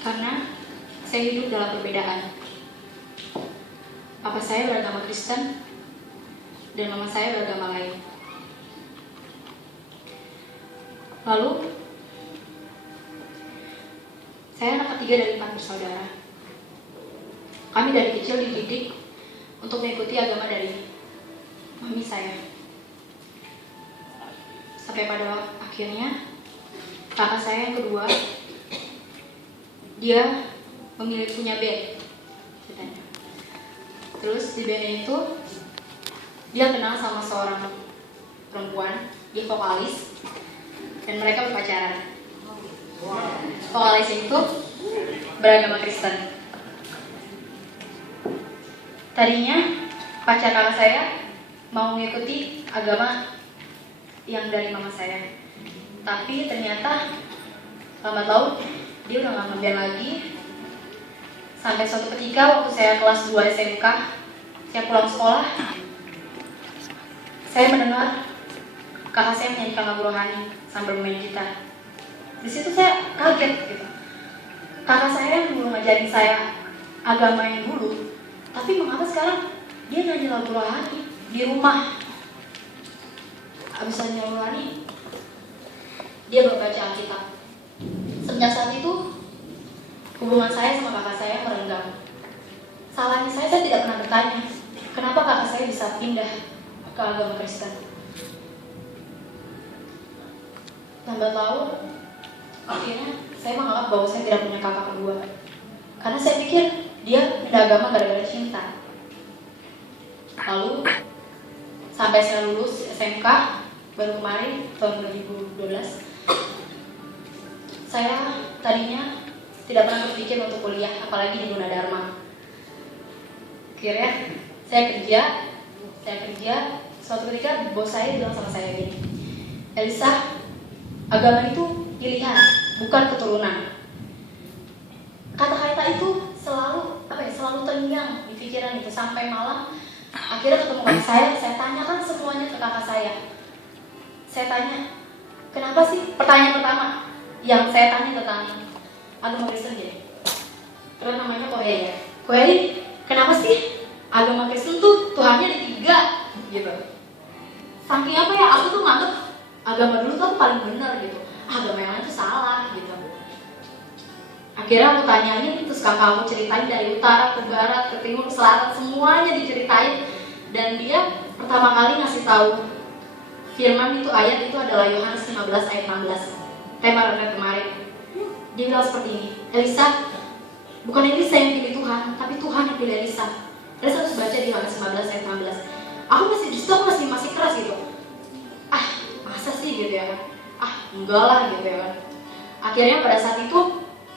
Karena saya hidup dalam perbedaan. Papa saya beragama Kristen dan mama saya beragama lain. Lalu, saya anak ketiga dari 4 bersaudara. Kami dari kecil dididik untuk mengikuti agama dari mami saya. Sampai pada akhirnya, kakak saya yang kedua, dia punya band. Terus di band itu, dia kenal sama seorang perempuan, dia vokalis, dan mereka berpacaran. Vokalis itu beragama Kristen. Tadinya pacar kakak saya mau mengikuti agama yang dari mama saya, tapi ternyata lambat laun dia udah gak ngeband lagi. Sampai suatu ketika waktu saya kelas 2 SMK, saya pulang sekolah, saya mendengar kakak saya menyanyikan lagu rohani sambil bermain gitar. Di situ saya kaget gitu. Kakak saya yang dulu ngajarin saya agama yang dulu, tapi mengapa sekarang dia nyanyi lagu rohani di rumah? Abis nyanyi lagu rohani, dia membaca Alkitab. Semenjak saat itu, hubungan saya sama kakak saya merenggang. Salahnya saya tidak pernah bertanya, kenapa kakak saya bisa pindah ke agama Kristen. Lambat laun, akhirnya saya menganggap bahwa saya tidak punya kakak kedua. Karena saya pikir dia pindah agama gara-gara cinta. Lalu, sampai saya lulus SMK, baru kemarin, tahun 2012, saya tadinya tidak pernah berpikir untuk kuliah, apalagi di Gunadarma. Akhirnya saya kerja. Suatu ketika bos saya bilang sama saya gini, Elisa, agama itu pilihan, bukan keturunan. Kata-kata itu selalu terngiang di pikiran itu sampai malam. Akhirnya ketemu kakak saya tanyakan semuanya ke kakak saya. Saya tanya, kenapa sih? Pertanyaan pertama yang saya tanya tentang agama Kristen jadi, terus namanya Korea. Kenapa sih agama Kristen tuh Tuhannya ada 3 gitu? Saking apa ya? Aku tuh nganggep agama dulu tuh paling benar gitu. Agama yang lain tuh salah gitu. Akhirnya aku tanyain, terus kakak aku ceritain dari utara ke barat, ke timur, ke selatan, semuanya diceritain. Dan dia pertama kali ngasih tahu firman itu, ayat itu adalah Yohanes 15 ayat 16. Tema renungan kemarin. Dia bilang seperti ini, Elisa, bukan Elisa yang pilih Tuhan, tapi Tuhan yang pilih Elisa. Elisa harus baca di Yohanes 15 ayat 16. Aku masih keras gitu. Masa sih gitu ya kan? Enggak lah gitu ya kan. Akhirnya pada saat itu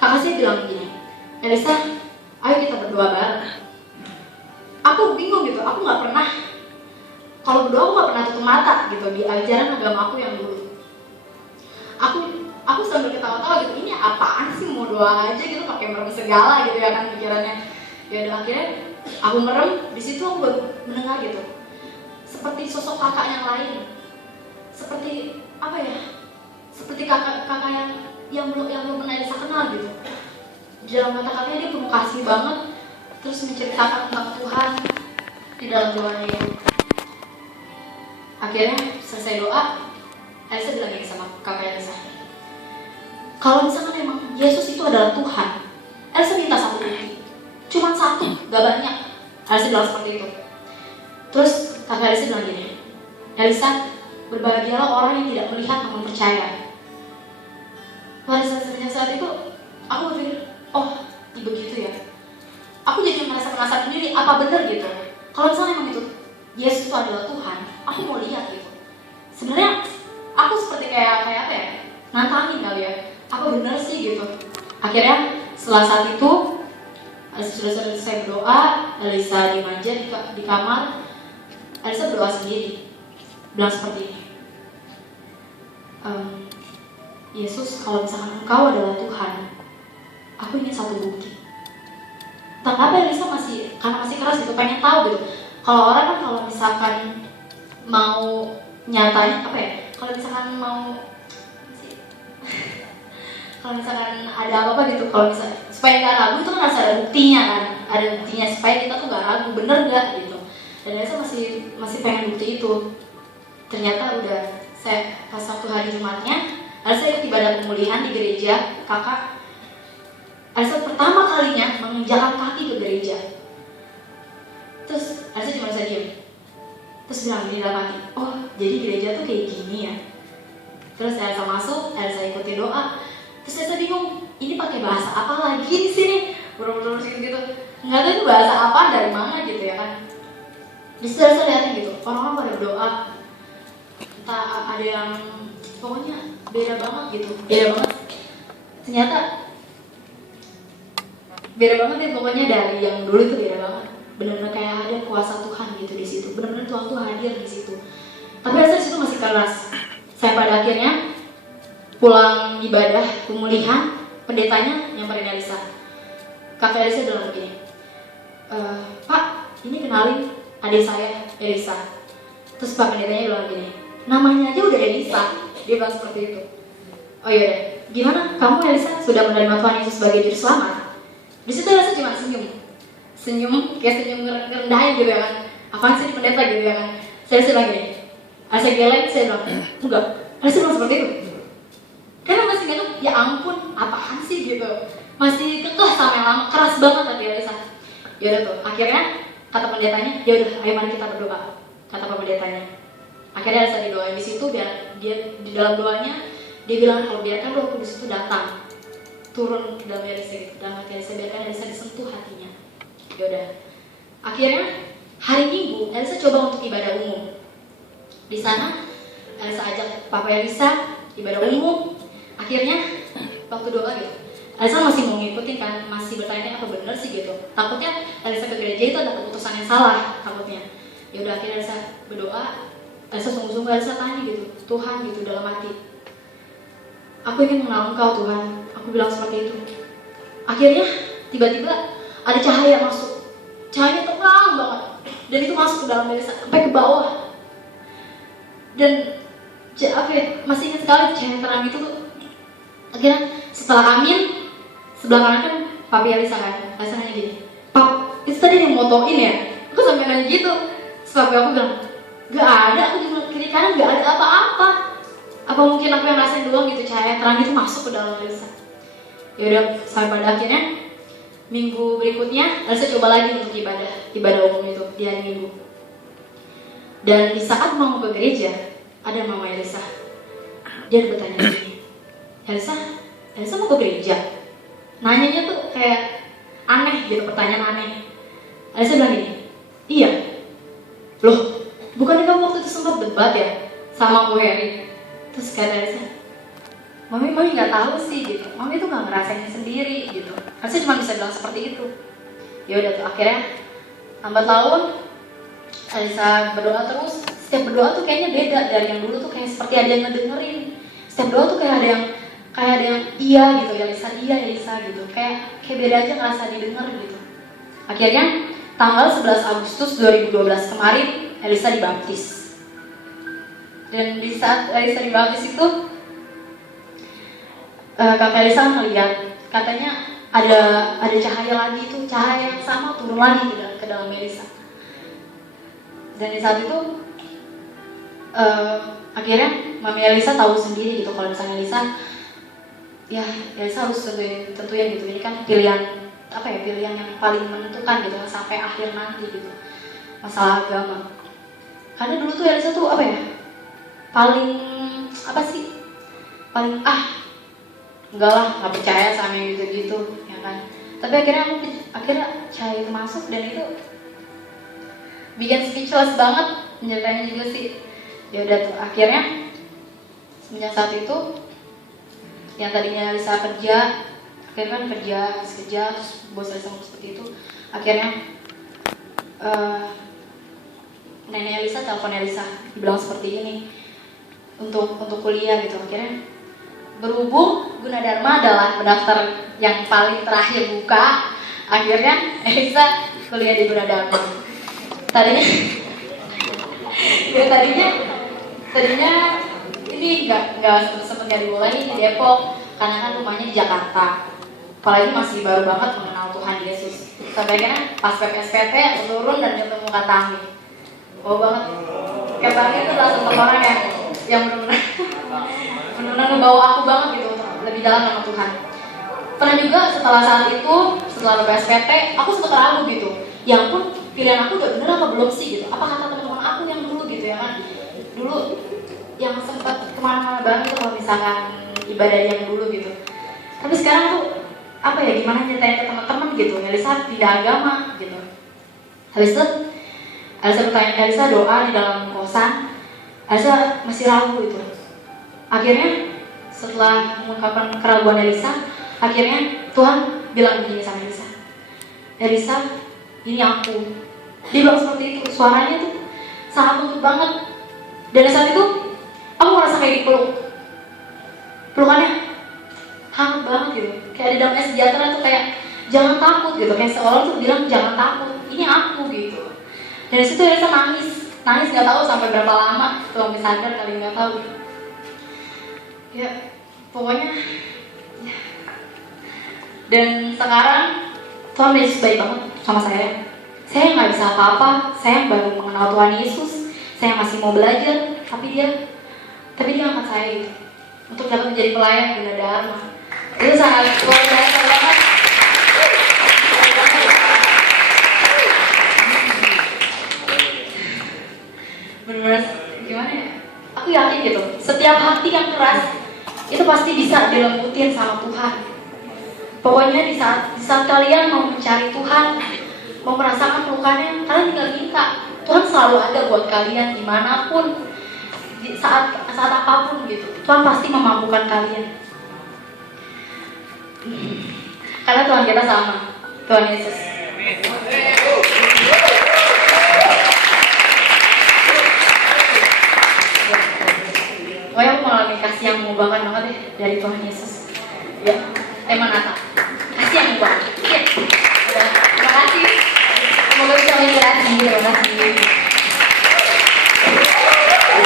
kakak saya bilang begini, Elisa, ayo kita berdoa bareng. Aku bingung gitu, aku nggak pernah, kalau berdoa aku nggak pernah tutup mata gitu di ajaran agama aku yang dulu. Aku sambil ketawa-tawa gitu, ini apaan sih, mau doa aja gitu pakai merem segala gitu ya kan pikirannya. Ya udah, akhirnya aku merem, di situ aku baru mendengar gitu, seperti sosok kakak yang lain, seperti apa ya, seperti kakak yang belum pernah Elisa kenal gitu. Di dalam kata-katanya dia penuh kasih banget, terus menceritakan tentang Tuhan di dalam doanya itu. Akhirnya selesai doa, Elisa bilang gini sama kakak Elisa, kalau misalkan emang Yesus itu adalah Tuhan, Elisa minta 1 bukti, cuma 1, gak banyak. Elisa bilang seperti itu. Terus kakak Elisa bilang gini, Elisa, berbahagialah orang yang tidak melihat namun percaya. Pada saat itu aku berpikir, oh begitu ya. Aku jadi merasa penasaran sendiri, apa benar gitu. Kalau misalnya emang itu Yesus itu adalah Tuhan, aku mau lihat gitu. Sebenarnya aku seperti kayak apa ya, nantangin kali ya, apa benar sih gitu. Akhirnya setelah saat itu sudah selesai berdoa, Elisa dimanja di kamar. Elisa berdoa sendiri, bilang seperti ini, Yesus, kalau misalkan Engkau adalah Tuhan, aku ingin 1 bukti. Entah apa Elisa karena masih keras gitu, pengen tahu gitu. Kalau orang kan kalau misalkan mau nyatanya apa ya, kalau misalkan ada apa-apa gitu, kalau misalkan supaya nggak ragu itu kan harus ada buktinya kan, ada buktinya supaya kita tuh nggak ragu bener nggak gitu. Dan Elisa masih pengen bukti itu. Ternyata udah pas satu hari Jumatnya, Elisa ikut ibadah pemulihan di gereja kakak. Elisa pertama kalinya menginjakkan kaki ke gereja. Terus Elisa cuma bisa diem. Terus bilang di dalam hati, oh jadi gereja tuh kayak gini ya. Terus Elisa masuk, Elisa ikuti doa. Terus Elisa bingung, ini pakai bahasa apa lagi di sini? Bener-bener gitu. Nggak tahu itu bahasa apa dari mana gitu ya kan. Di situ Elisa lihatin gitu, orang-orang pada berdoa. Entah ada yang pokoknya beda banget gitu, beda banget. Ternyata beda banget ya pokoknya dari yang dulu itu beda banget. Benar-benar kayak ada kuasa Tuhan gitu di situ. Benar-benar Tuhan tuh hadir di situ. Tapi Elisa di situ masih keras. Saya pada akhirnya pulang ibadah pemulihan, pendetanya nyamperin Elisa. Kakak Elisa bilang begini, Pak, ini kenalin adik saya Elisa. Terus Pak pendetanya bilang begini, namanya aja udah Elisa. Dia bilang seperti itu. Oh iya deh, gimana kamu Elisa sudah menerima Tuhan Yesus sebagai juru selamat? Di situ Elisa cuma senyum kayak senyum ngerendahin gitu ya kan. Apaan sih pendeta gitu ya kan. Saya bilang gini, Elisa geleng, saya bilang enggak. Elisa bilang seperti itu. Karena masih ngantuk, ya ampun, apaan sih gitu. Masih kekeh sampai lama, keras banget hati Elisa. Yaudah tuh, akhirnya kata pendetanya, yaudah ayo mari kita berdoa. Kata pendetanya. Akhirnya Elisa didoain di situ, biar dia di dalam doanya dia bilang kalau biarkan Roh Kudus itu datang turun ke dalam Elisa gitu, dalam hati Elisa, biarkan Elisa disentuh hatinya. Yaudah, akhirnya hari Minggu Elisa coba untuk ibadah umum. Di sana Elisa ajak Papa Elisa ibadah umum. Akhirnya waktu doa gitu, Elisa masih mau ngikutin kan, masih bertanya apa bener sih gitu. Takutnya Elisa ke gereja itu ada keputusan yang salah takutnya. Yaudah akhirnya Elisa berdoa. Elisa sungguh-sungguh Elisa tanya gitu, Tuhan gitu dalam hati, aku ingin mengenal Engkau Tuhan. Aku bilang seperti itu. Akhirnya tiba-tiba ada cahaya masuk. Cahaya terang banget. Dan itu masuk ke dalam Elisa sampai ke bawah. Dan masih ingat sekali cahaya terang itu tuh. Akhirnya setelah amin, sebelah kanan kan Papi Elisa kan. Elisa nanya gini, Pap, itu tadi yang motoin ya? Aku sampai nanya gitu. Sebab aku bilang, gak ada, aku di kiri kanan gak ada apa-apa. Apa mungkin aku yang rasain doang gitu, cahaya terang itu masuk ke dalam Elisa. Yaudah, sampai pada akhirnya minggu berikutnya Elisa coba lagi untuk ibadah umum itu di hari Minggu. Dan di saat mau ke gereja, ada Mama Elisa. Dia bertanya begini, Elisa mau ke gereja? Nanyanya tuh kayak aneh gitu, pertanyaan aneh. Elisa bilang gini, iya. Loh, bukannya kamu waktu itu sempat debat ya sama Bu Heri? Terus kata Elisa, Mami nggak tahu sih gitu. Mami tuh nggak ngerasainnya sendiri gitu. Elisa cuma bisa bilang seperti itu. Ya udah tuh akhirnya lambat laun Elisa berdoa terus. Setiap berdoa tuh kayaknya beda dari yang dulu tuh, kayak seperti ada yang ngedengerin. Setiap doa tuh kayak ada yang iya gitu, Elisa gitu. Kayak beda aja ngerasa didengar gitu. Akhirnya tanggal 11 Agustus 2012 kemarin Elisa dibaptis. Dan di saat Elisa dibaptis itu Kakak Elisa ngeliat, katanya ada cahaya lagi tuh, cahaya yang sama turun lagi ke dalam Elisa. Dan di saat itu akhirnya Mami Elisa tahu sendiri gitu kalau misalnya Elisa harus tentuin gitu. Ini kan pilihan yang paling menentukan gitu sampai akhir nanti gitu, masalah agama. Karena dulu tuh Elisa tuh paling enggak lah, nggak percaya sama yang gitu-gitu ya kan. Tapi akhirnya cahaya itu masuk dan itu bikin speechless banget ceritanya juga sih. Ya udah tuh akhirnya semenjak saat itu yang tadinya Elisa kerja, akhirnya kan kerja terus bos Elisa ngomong seperti itu. Akhirnya nenek Elisa telepon Elisa, bilang seperti ini untuk kuliah gitu. Akhirnya berhubung Gunadarma adalah pendaftar yang paling terakhir buka, akhirnya Elisa kuliah di Gunadarma. Tadinya ini nggak sempat dibolehin di Depok karena kan rumahnya di Jakarta. apalagi masih baru banget mengenal Tuhan Yesus. Sampai akhirnya pas PPSPT aku turun dan ketemu Kak Tami. Wow banget. Kak Tami itu adalah sosok orang yang benar-benar ngebawa aku banget gitu untuk lebih dalam sama Tuhan. Pernah juga setelah saat itu, setelah PPSPT, aku sempat ragu gitu. Ya ampun, pilihan aku udah bener apa belum sih gitu. Apa kata teman-teman aku yang dulu gitu ya kan. Dulu yang sempat kemana-mana banget tuh kalau misalkan ibadah yang dulu gitu. Tapi sekarang tuh apa ya, gimana nyetain ke teman-teman gitu. Elisa tidak agama gitu. Habis itu Elisa bertanya, Elisa doa di dalam kosan. Elisa masih ragu gitu. Akhirnya setelah mengungkapkan keraguan Elisa, akhirnya Tuhan bilang begini sama Elisa, Elisa, ini aku. Dia bilang seperti itu, suaranya tuh sangat lembut banget. Dan saat itu aku merasa kayak dipeluk. Pelukannya hangat banget gitu, kayak di dalamnya sejahtera tuh, kayak jangan takut gitu, kayak seolah tuh bilang jangan takut, ini aku gitu. Dan disitu Elisa nangis nggak tahu sampai berapa lama, Tuhan sadar kali nggak tahu. Ya pokoknya ya. Dan sekarang Tuhan Yesus baik banget sama saya. Saya nggak bisa apa-apa, saya baru mengenal Tuhan Yesus, saya masih mau belajar, tapi dia angkat saya gitu untuk dapat menjadi pelayan Bunda Dharma. Itu sangat luar biasa banget. Benar-benar gimana ya? Aku yakin gitu, setiap hati yang keras itu pasti bisa dilembutin sama Tuhan. Pokoknya di saat kalian mau mencari Tuhan, mau merasakan pelukannya, kalian tinggal minta. Tuhan selalu ada buat kalian dimanapun, di saat apapun gitu. Tuhan pasti memampukan kalian. Karena Tuhan kita sama, Tuhan Yesus. Pokoknya aku mengalami kasih yang mengubahkan banget deh dari Tuhan Yesus. Ya, tema Natal. Kasih yang mengubahkan. Ya, terima kasih. Semoga bisa menginspirasi. Terima kasih.